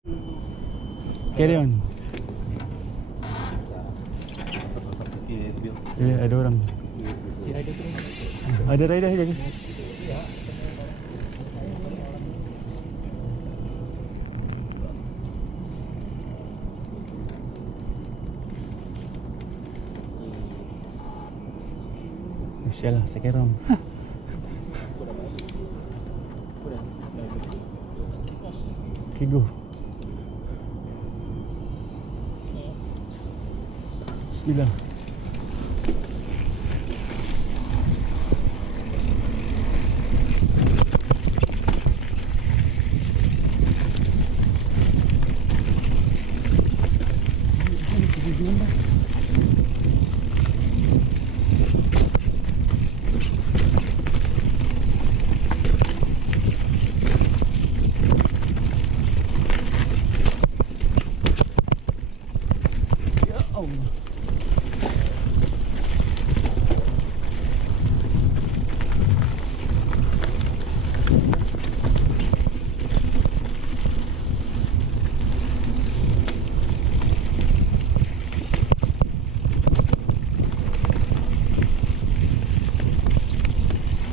Carry on. Ada orang. Ada rider je. Sialah, second round. Okay, go. Bismillah.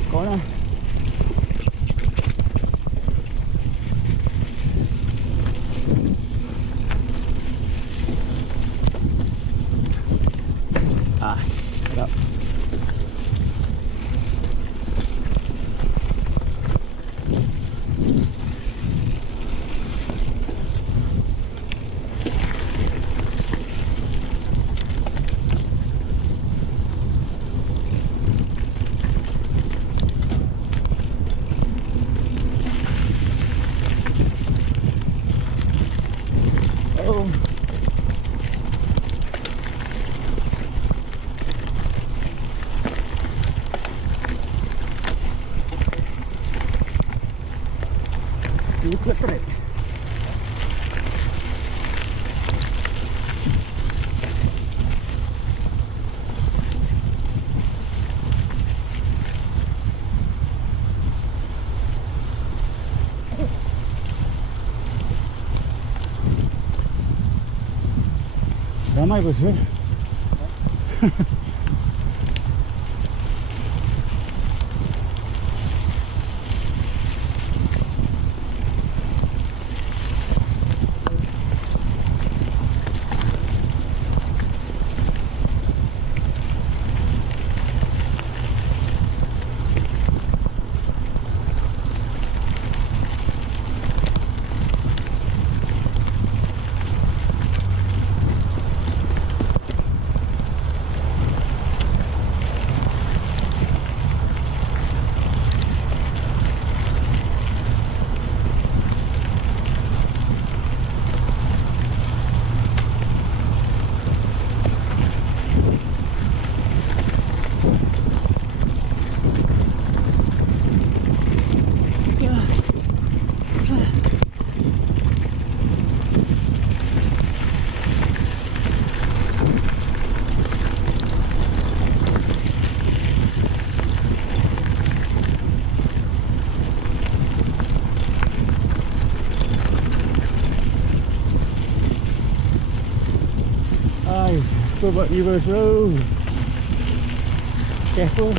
Kau nak? Sedap. Look at that. Ramai bos. Apa buat reverse tu? Careful.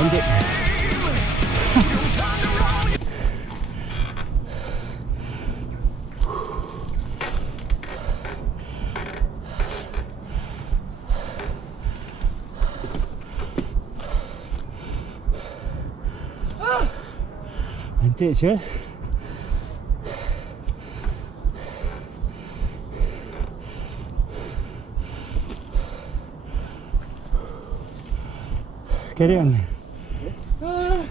Lanjut. Cantik Syul. Carry on.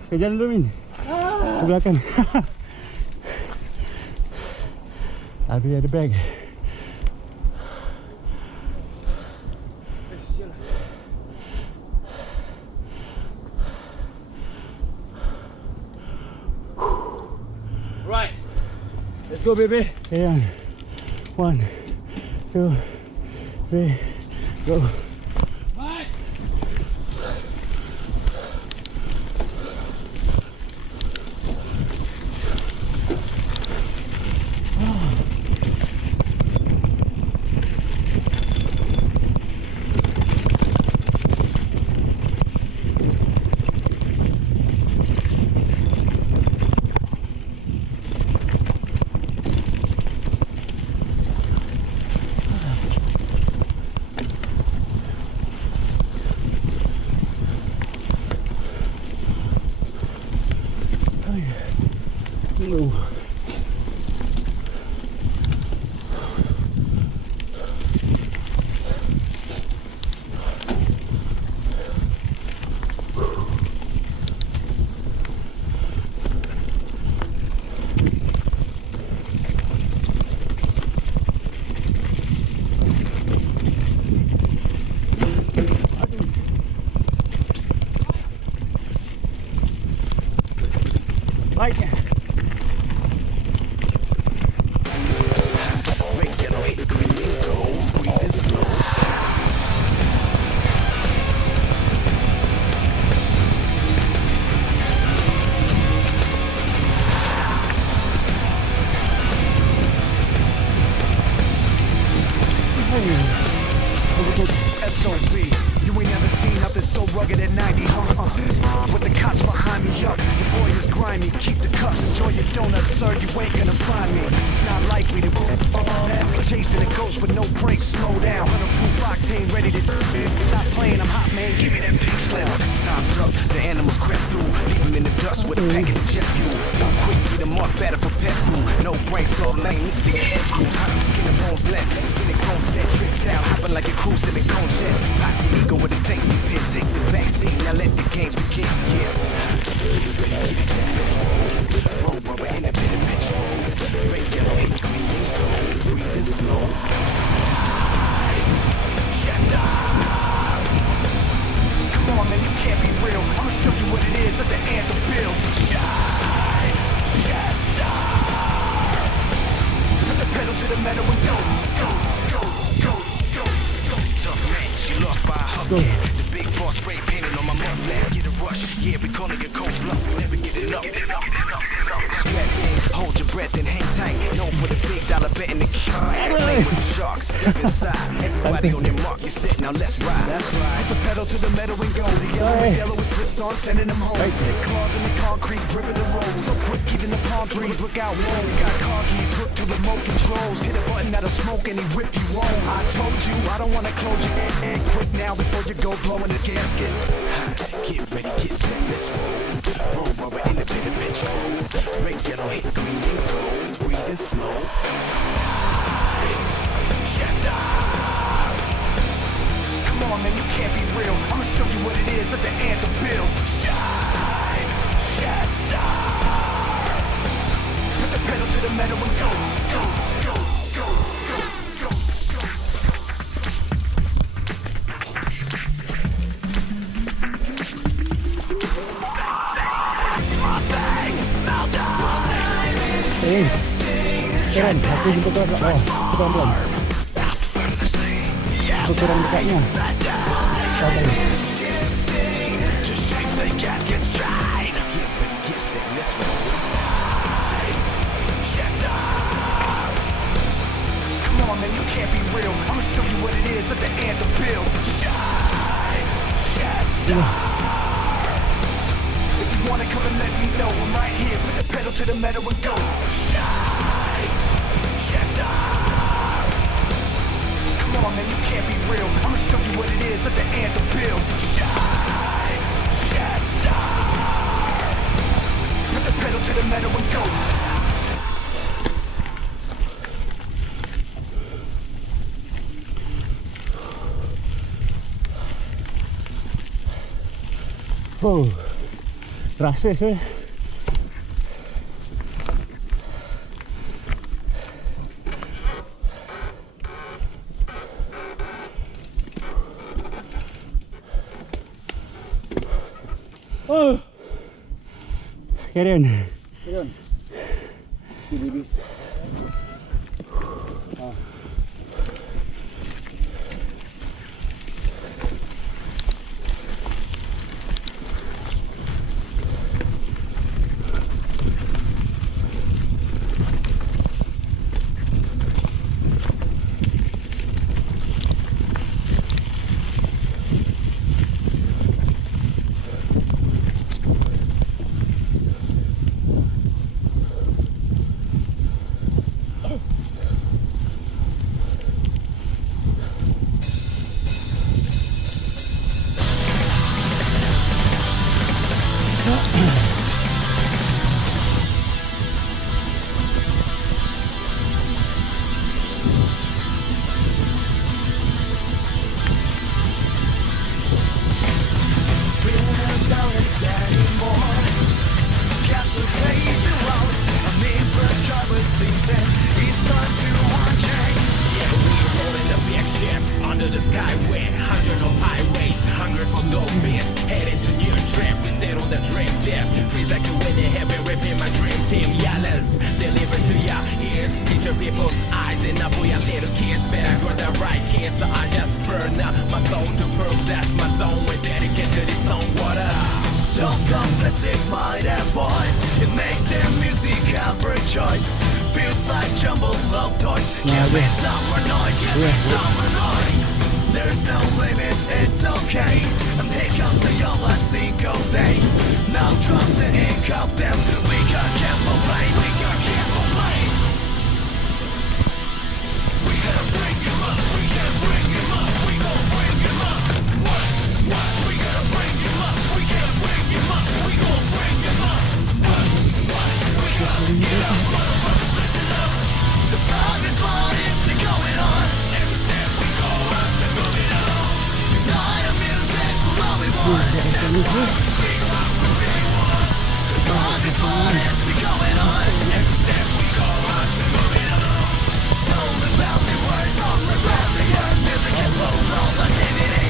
Ke jalan dulu Min. Ke belakang. Abi ada bag. Right, let's go, baby. Carry on. 1, 2, 3, go. Right. Move. Right. SOB, you ain't never seen nothing so rugged at 90, with the cops behind me, yo, your boy is grimy, keep the cuffs, enjoy your donuts, sir, you ain't gonna find me, it's not likely to chasing a ghost with no brakes, slow down, 100 proof octane, ready to stop playing, I'm hot, man, give me that pink slip, time's up, the animals crept through, leave them in the dust with a packet of jet fuel, don't quick, beat them up, better for pet food, no brain, so lame, missing your head screws, hot skin and bones left, spinning chrome set, tripped out, hopping like a cruise in the cone jets, lock your ego with a safety pin, take the back seat, now let the games begin, yeah, get ready, get set, let's roll, roll, we're in a bit of petrol, red, yellow, and green, and gold, breathing slow, come on man, you can't be real, I'ma show you what it is, let the anthem build, shine, put the pedal to the metal and go, go, go, go, go, go, tough man, she lost by a hug, the big boss spray painted on my muffler, get a rush, yeah, we calling it cold bluff, we never get enough, strap in, hold your breath and hang tight, known for the big dollar bet in the play with the sharks, step inside, everybody on your mark, you set, now let's ride, that's right, put the pedal to the metal and go, the yellow and yellow with slips on, sending them home, stick claws in the concrete, gripping the road, so quick, even the palm trees, look out, whoa, got car keys hooked to remote controls, hit a button that'll smoke and he whip you home, I told you, I don't wanna close your head, quick now before you go blowing the gasket, get ready, get set, let's roll, roll, we're in the bit of petrol, red, yellow, hit green and gold, breathing slow, come on man, you can't be real, I'ma show you what it is, let the anthem build, shine, put the pedal to the metal and go, go, go, go, go, go, Keren, aku jemput ke belakang. Oh, pelan-pelan. Aku kurang dekatnya. Sabar. Come on man, you can't be real, I'ma show you what it is, let the anthem build, shine, to the metal and go. Shine, Shifter. Come on, man, you can't be real. I'ma show you what it is at the anthem build. Shine, Shifter. Put the pedal to the metal and go. Oh, rasa saya. Oh, carry on. Carry on. Baby. Under the skyway, 100 of pirates, hungry for no bits, heading to new trip, we stayed on the dream tip, feels like you win the heavy ripping my dream team, yellows, delivered to ya ears, picture people's eyes, enough for your little kids, but I got the right kids, so I just burn up my soul to prove that's my zone, we dedicate to this song, water. Sometimes classic mind and voice, it makes their music every choice, feels like jumbled love toys, give me some more noise, give me some more noise. There's no limit, it's okay. And here comes the Yola single day. Now drop the ink of them. We got careful play, we got careful play. We gotta bring him up, we can't bring him up, we gon' bring him up. What? We gotta bring him up, we can't bring him up, we gon' bring him up. What? We gotta get up, motherfuckers, listen up. The time is mine, it's still going on. Every step we go up. Night of music for all we want. That's why we scream out what we want. The time is modest, we're going on. Every step we go on, we're moving on. Soul and family words, song and family words. Music is full of activity.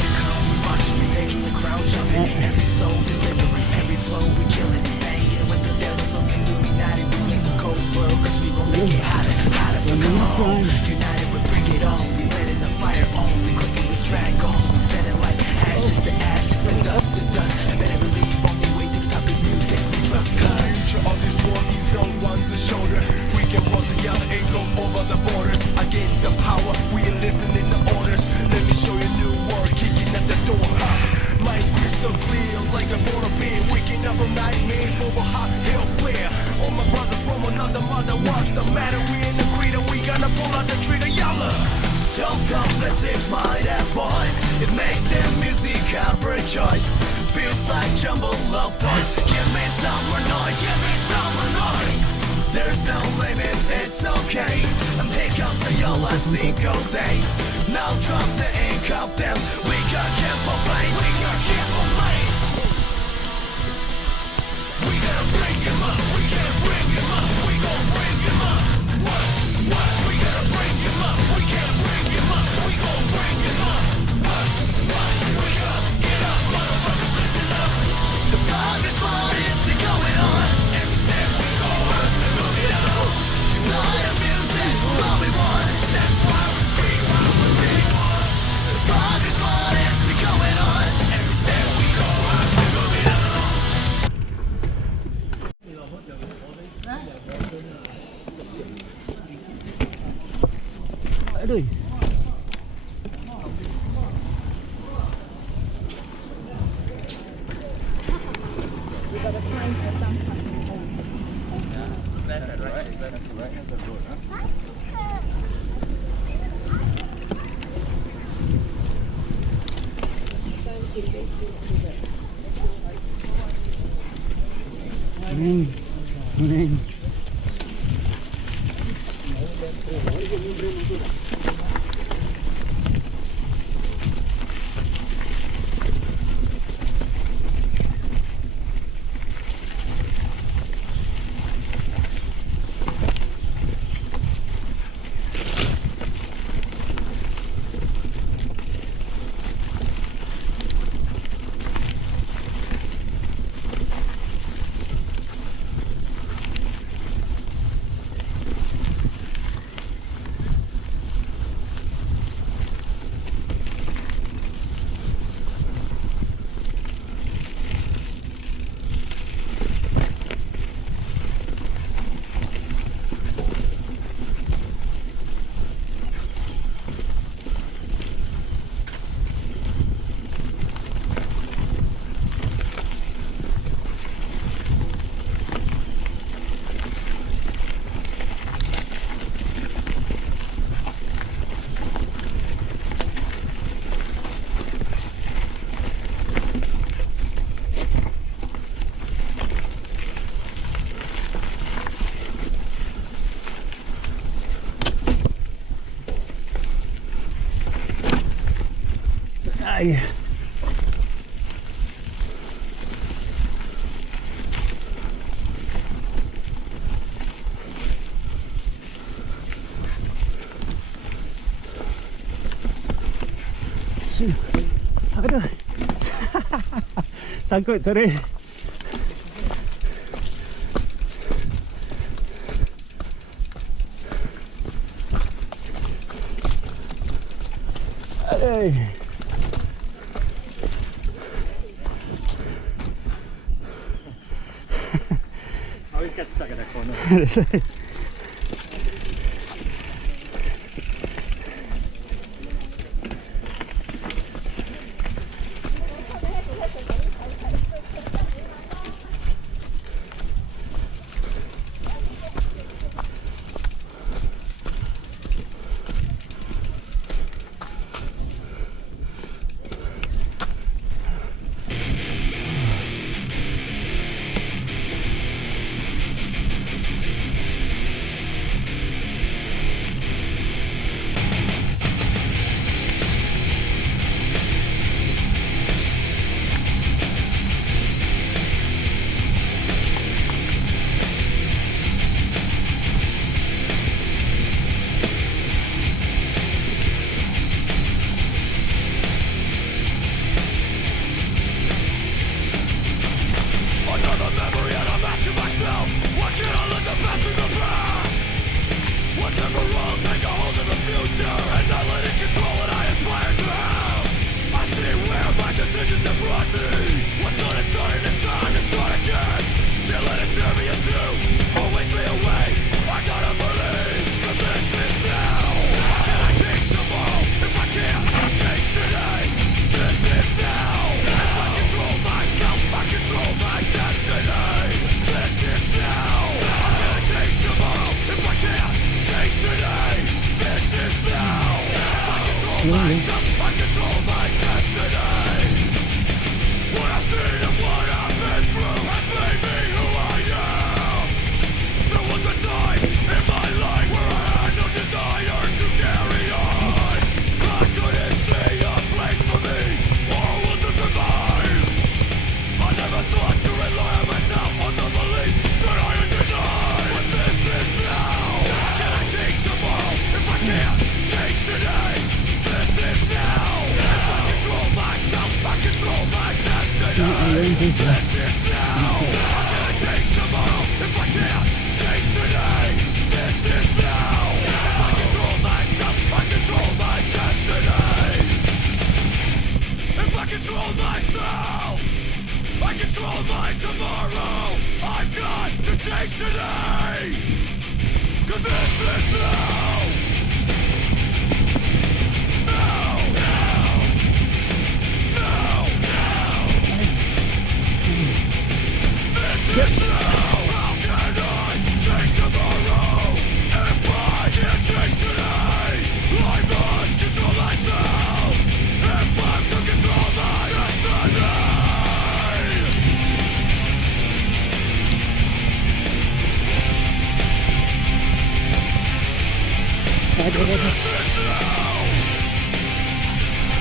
Here come we watch me making the crowd jumping. Every soul delivering, every flow we killing. Banging with the devil, some Illuminati ruling the cold world. Cause we gon' make it hotter, hotter, so come on. United we bring it on, we letting the fire on. We cooking with drag on, we setting like ashes to ashes and dust to dust. And better believe only way to the top is music we trust. Cause the future of this world is on one's shoulder. We can work together and go over the borders. Against the power, we are listening to orders. Let me show you new world kicking at the door. Mind crystal clear like a border beer. Waking up from nightmare for a hot hell flare. All my brothers from another mother. What's the matter? We in the creed and we gonna pull out the trigger, yalla. Self-confessing mind and voice, it makes their music every choice. Feels like jumbled love toys. Give me some more noise, give me some more noise. There's no limit, it's okay. And here comes the Yola single day. Now drop the ink of them. We got careful play, we got careful play. We gotta bring him up, we can't bring him up, we gon' bring him up. What? We gotta bring him up, we can't bring him up, we gon' bring him up. What? We gotta get up, motherfuckers, listen up. The time is mine, it's still going on. Every step we go up, we're moving on. Night of music for all we want. That's why we scream out what we really want. The time is mine, it's still going on. Every step we Aduh. Kuning. Ay. Aduh. Sangkut, sorry. Aduh. I always get stuck in that corner. Today, 'cause this is now.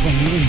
Bangun.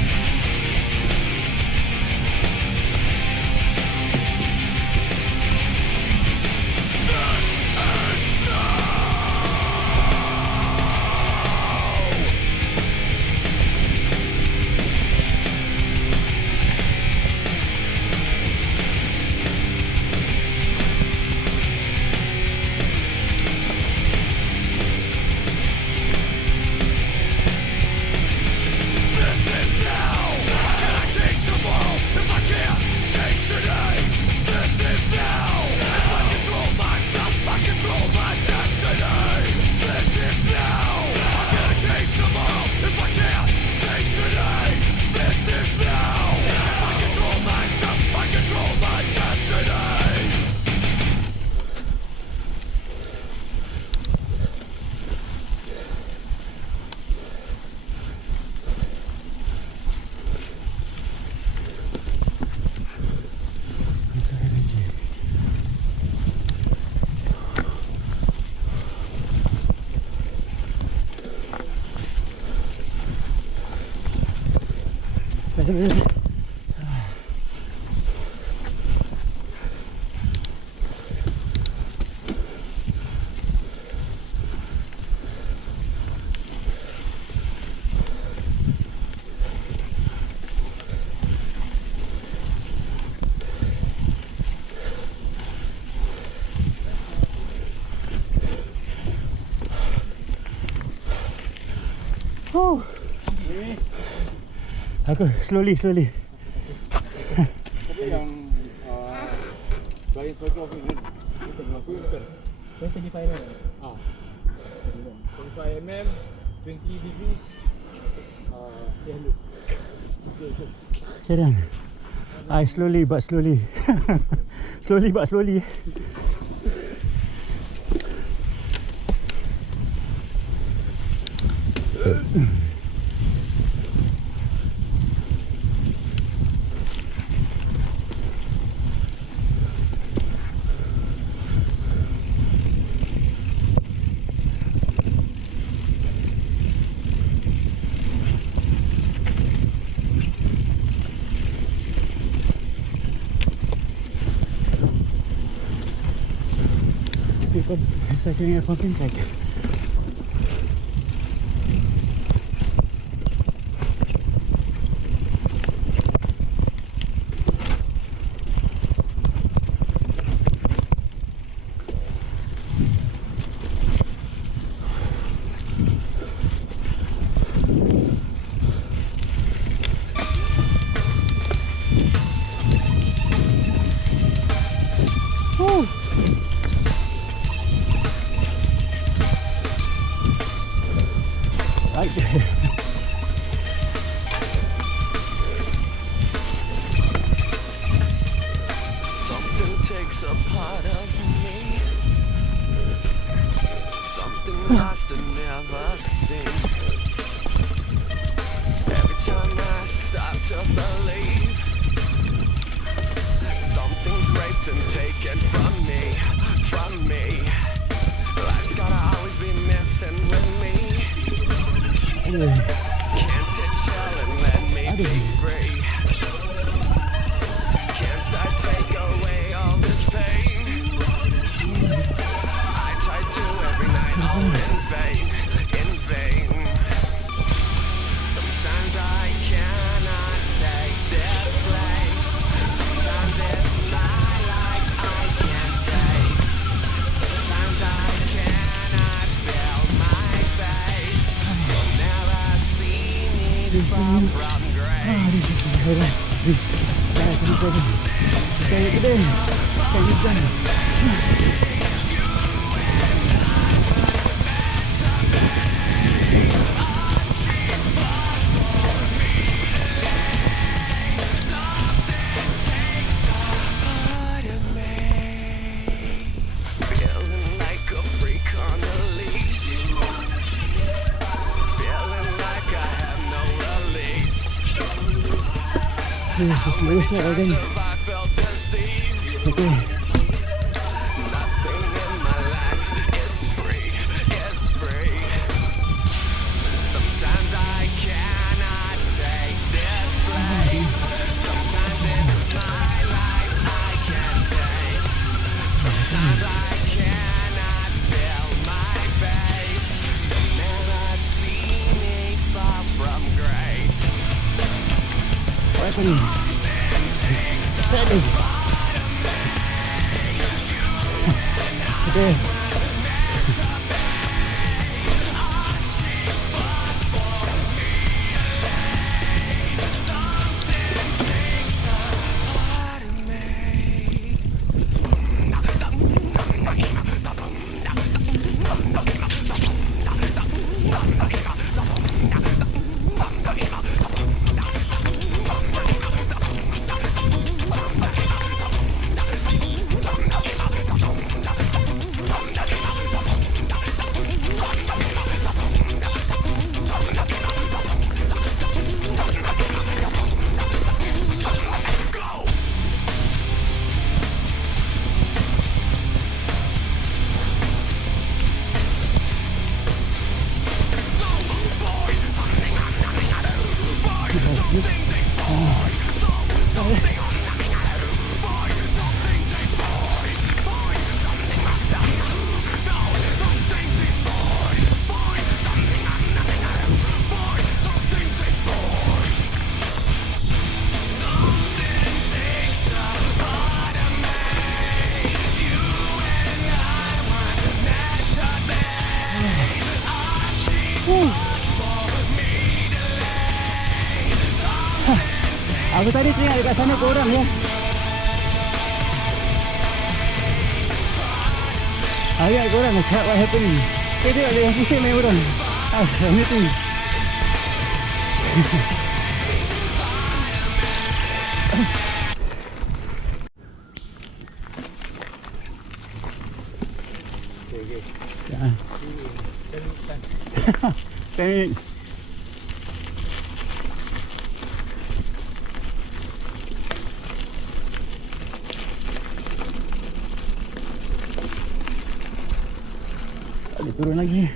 Oh. Aku slowly. Tapi yang Brian Circle ni kita melakukan bukan 25 mm. 25 mm, 20 degrees. Look. Okay. Jalan. I slowly but slowly. Slowly but slowly. People cycling at pumping track. Something takes a part of me. Something lost and never seen. Every time I start to believe, something's raped and taken from me. Life's gotta always be messing with me. Can't it chill and let me be free? Can't I take away all this pain? I try to every night, all in vain. Sometimes I cannot take this place. Sometimes it's my life I can't taste. Sometimes I cannot feel my face. You'll never see me far from grace. Feeling like a freak on a leash. Feeling like I have no release. I felt disease. Nothing in my life is free. happening. Steady. Okay. Aku tadi teringat dekat sana korang ya. Ayat korang cakap what happening. Kita tengok ada yang pusing main orang. Anything. Okay. 10 minutes. Boleh turun lagi.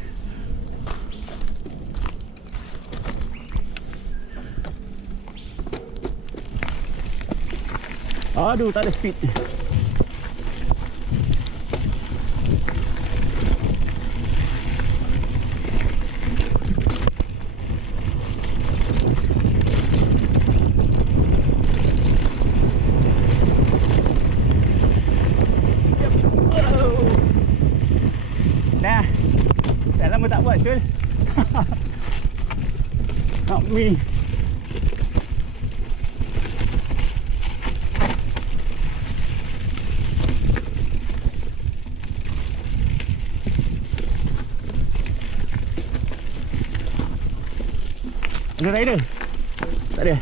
Aduh, tak ada speed. Dah. Dah lama tak buat Syul. Not me. Ada rider? Tak ada.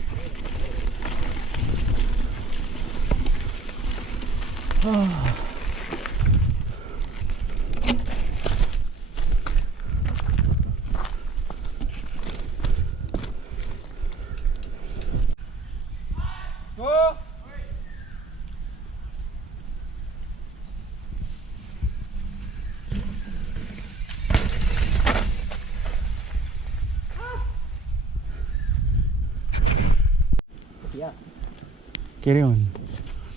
Carry on.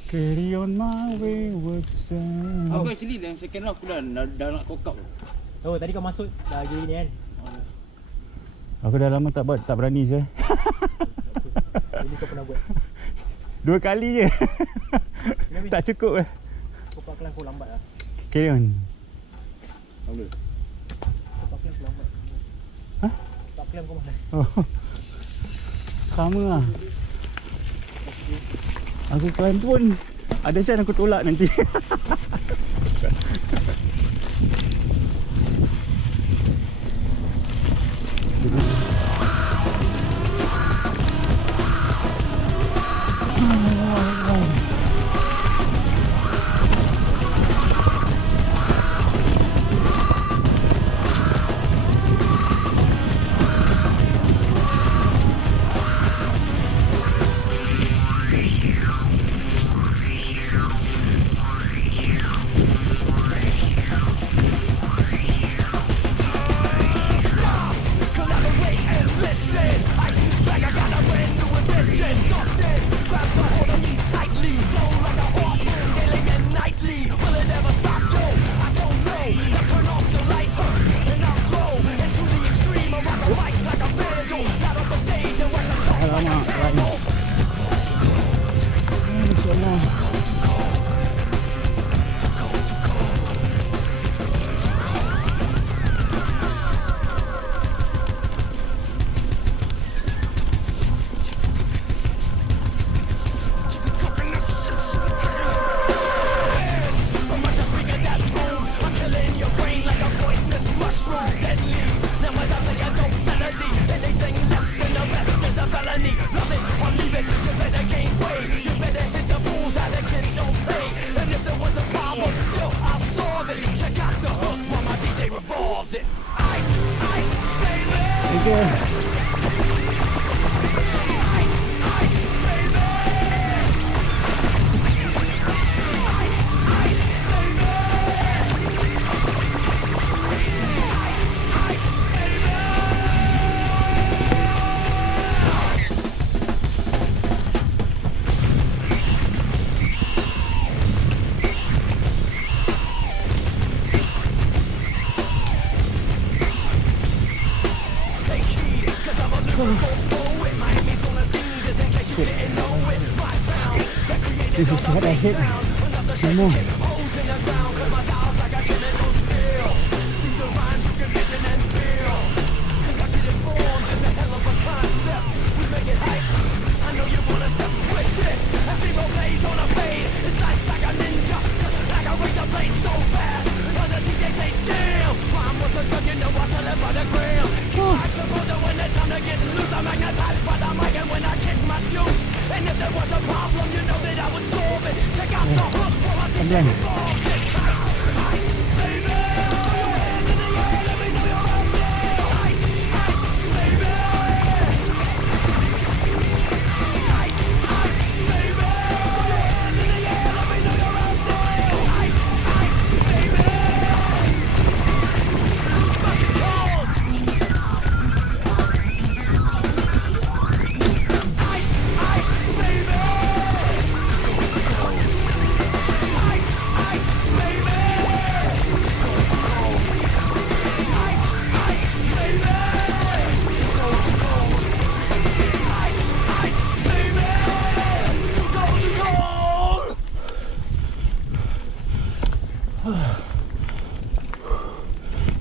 Carry on my wayward son. Aku actually yang second round aku dah nak cock up. Oh, tadi kau masuk dah gini kan. Aku dah lama tak buat, tak berani je. Ini kau pernah buat. 2 kali je. Tak cukup eh. Kau pakai aku lambat lah. Carry on. Boleh. Kau pakai aku lambat. Hah? Tak klaim kau malas. Oh. Sama lah. Aku climb pun ada chance aku tolak nanti. Alamak, This is what I hit. Some more. Again.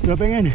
Dah pengen.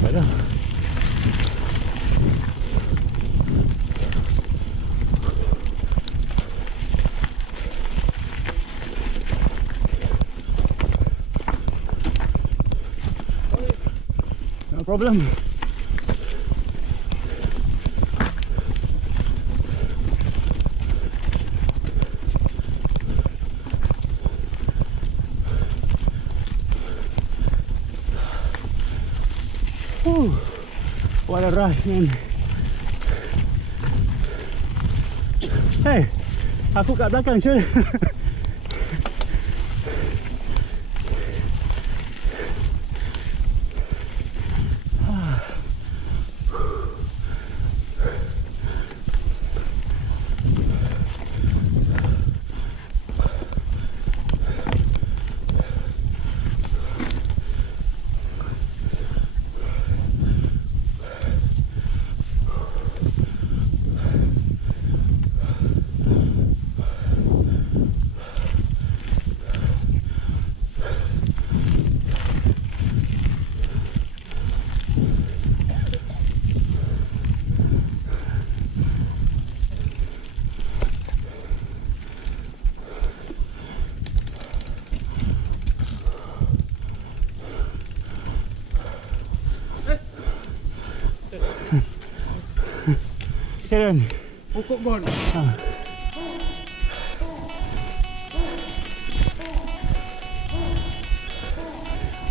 Tak dah. No problem. What a rush, man. Hey, aku kat belakang Syul. Karen. Pokok bon.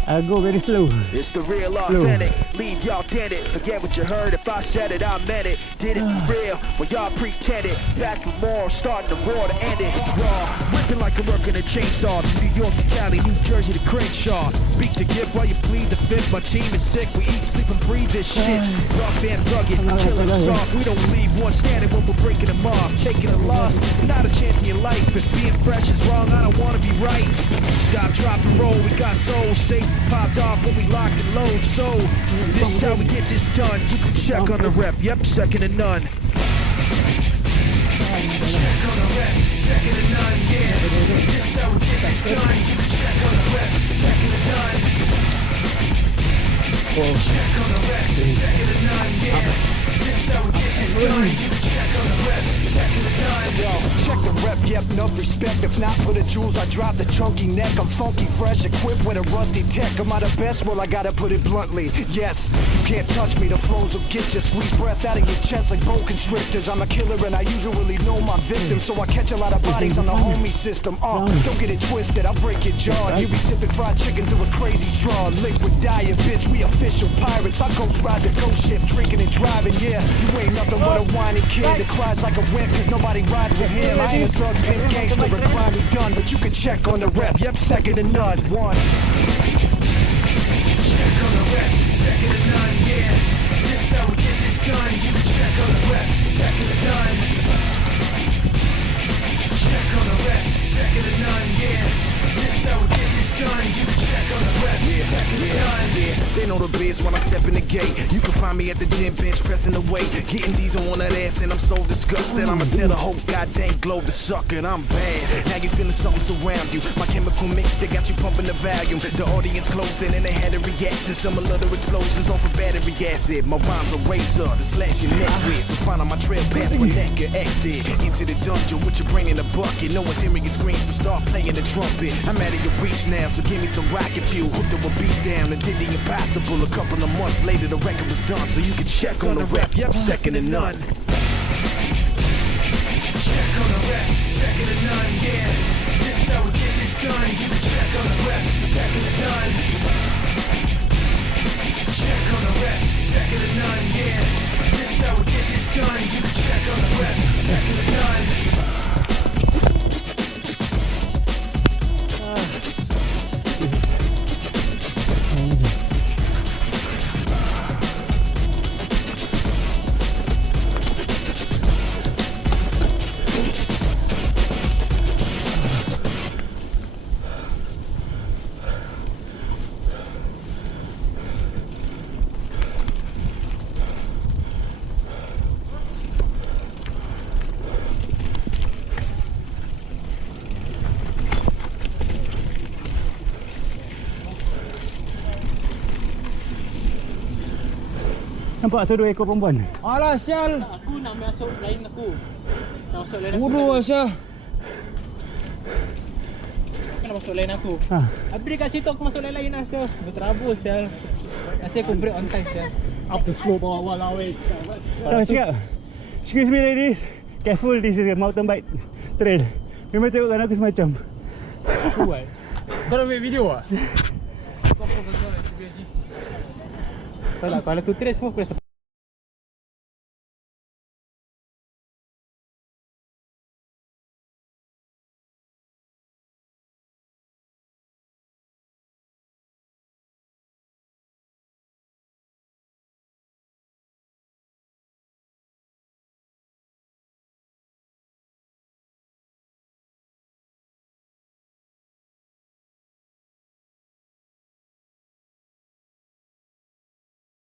I go very slow. It's the real authentic. Leave y'all dead. Forget what you heard. If I said it, I meant it. Did it for real. When y'all pretended. Back for more. Starting the war to end it. Raw. Ripping like like I'm working a chainsaw. From New York to Cali, New Jersey to Crenshaw. Speak to give while you plead the fifth. My team is sick, we eat, sleep and breathe this shit. Rough and rugged, killing them soft. We don't leave one standing when we're breaking them off. Taking a loss, not a chance in your life. If being fresh is wrong, I don't wanna be right. Stop, drop, and roll, we got soul. Safety popped off when we lock and load. So, this is how we get this done. You can check on the rep, yep, second to none. Check on the rep, second to none, yeah. This is how we get this done. You can check on the rep, second to none. Check on the rep, second to none, yeah. This is how we get this done. You can check on the rep, second to none. Yo, check the rep, yep, enough respect. If not for the jewels, I drop the chunky neck. I'm funky, fresh, equipped with a rusty tech. Am I the best? Well, I gotta put it bluntly. Yes, you can't touch me, the flows will get you. Squeeze breath out of your chest like boa constrictors. I'm a killer and I usually know my victims, so I catch a lot of bodies on the homie system. Don't get it twisted, I'll break your jaw. You be sipping fried chicken through a crazy straw. Liquid diet, bitch, we official pirates. I ghost ride the ghost ship, drinking and driving, yeah. You ain't nothing but a whiny kid that cries like a wimp, cause nobody rides with him. I ain't a drug pimp, gangster, a crime he done, but you can check on the rep, yep, second to none. One. Check on the rep, second to none, yeah. This is how we get this done. You can check on the rep, second to none. Check on the rep, second to none, yeah. This is how we get this done. You can check on the rep, second to none. Yeah, they know the biz when I step in the gate. You can find me at the gym bench pressing the weight, getting these on that ass, and I'm so disgusted. I'ma tell the whole goddamn globe to suck it. I'm bad. Now you feeling something surround you. My chemical mix, they got you pumping the volume. The audience closed in and they had a reaction. Similar to explosions off of battery acid. My rhymes a razor to slash your neck with. So find on my trail past my neck or exit into the dungeon with your brain in a bucket. No one's hearing your screams, so start playing the trumpet. I'm out of your reach now, so give me some rocket fuel. Hooked up a beat down and did the impossible. A couple of months later, the record was done, so you can check on the rep. Yep, second to none. Check on the rep, second to none, yeah. This is how we get this done. You can check on the rep, second to none. Check on the rep, second to none, yeah. This is how we get this done. You can check on the rep, second to none. Nampak tu 2 ekor perempuan. Alah sial. Aku nak masuk lain aku. Nak masuk lain aku. Bodoh Asya. Nak masuk lain aku. Ha. Habis dia kat situ aku masuk lain Asya. Berterabur sial. Asyik aku break on time sial. Apa slow bawah lawe. Tak cakap. Excuse me ladies. Careful, this is a mountain bike trail. Memang tengokkan aku semacam. Aku buat. Kau nak ambil video ah? Tak lah, kalau aku trace semua aku rasa